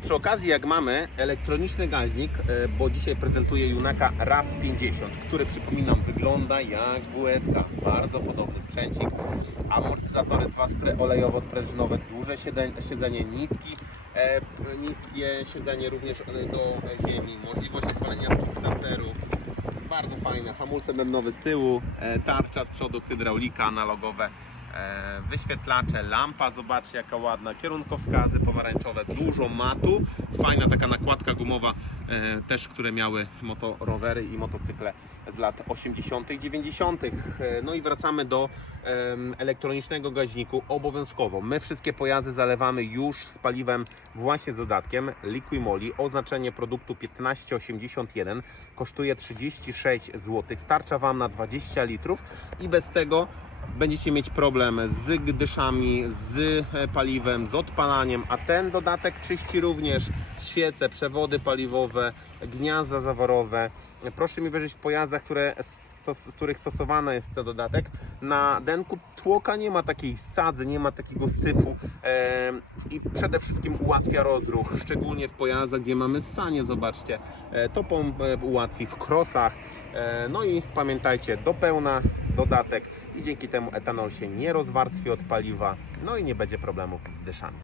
przy okazji, jak mamy elektroniczny gaźnik, e, bo dzisiaj prezentuję Junaka RAV50, który przypominam wygląda jak WSK. Bardzo podobny sprzęcik. Amortyzatory dwa spre- olejowo-sprężynowe, duże siedzenie, niski, e, niskie siedzenie również e, do ziemi, możliwość odpalenia z Kickstarteru. Bardzo fajne, hamulce bębnowe z tyłu, tarcza z przodu, hydraulika analogowe, wyświetlacze, lampa, zobaczcie jaka ładna, kierunkowskazy pomarańczowe, dużo matu, fajna taka nakładka gumowa, e, też które miały motorowery i motocykle z lat 80., 90. E, No i wracamy do elektronicznego gaźniku obowiązkowo. My wszystkie pojazdy zalewamy już z paliwem właśnie z dodatkiem Liquimoli. Oznaczenie produktu 1581 kosztuje 36 zł. Starcza Wam na 20 litrów i bez tego będziecie mieć problem z dyszami, z e, paliwem, z odpalaniem, a ten dodatek czyści również świece, przewody paliwowe, gniazda zaworowe. Proszę mi wierzyć w pojazdach, które, z których stosowany jest ten dodatek. Na denku tłoka nie ma takiej sadzy, nie ma takiego syfu e, i przede wszystkim ułatwia rozruch, szczególnie w pojazdach, gdzie mamy sanie, zobaczcie. E, to e, ułatwi w krosach. E, no i pamiętajcie, do pełna dodatek i dzięki temu etanol się nie rozwarstwi od paliwa, no i nie będzie problemów z dyszami.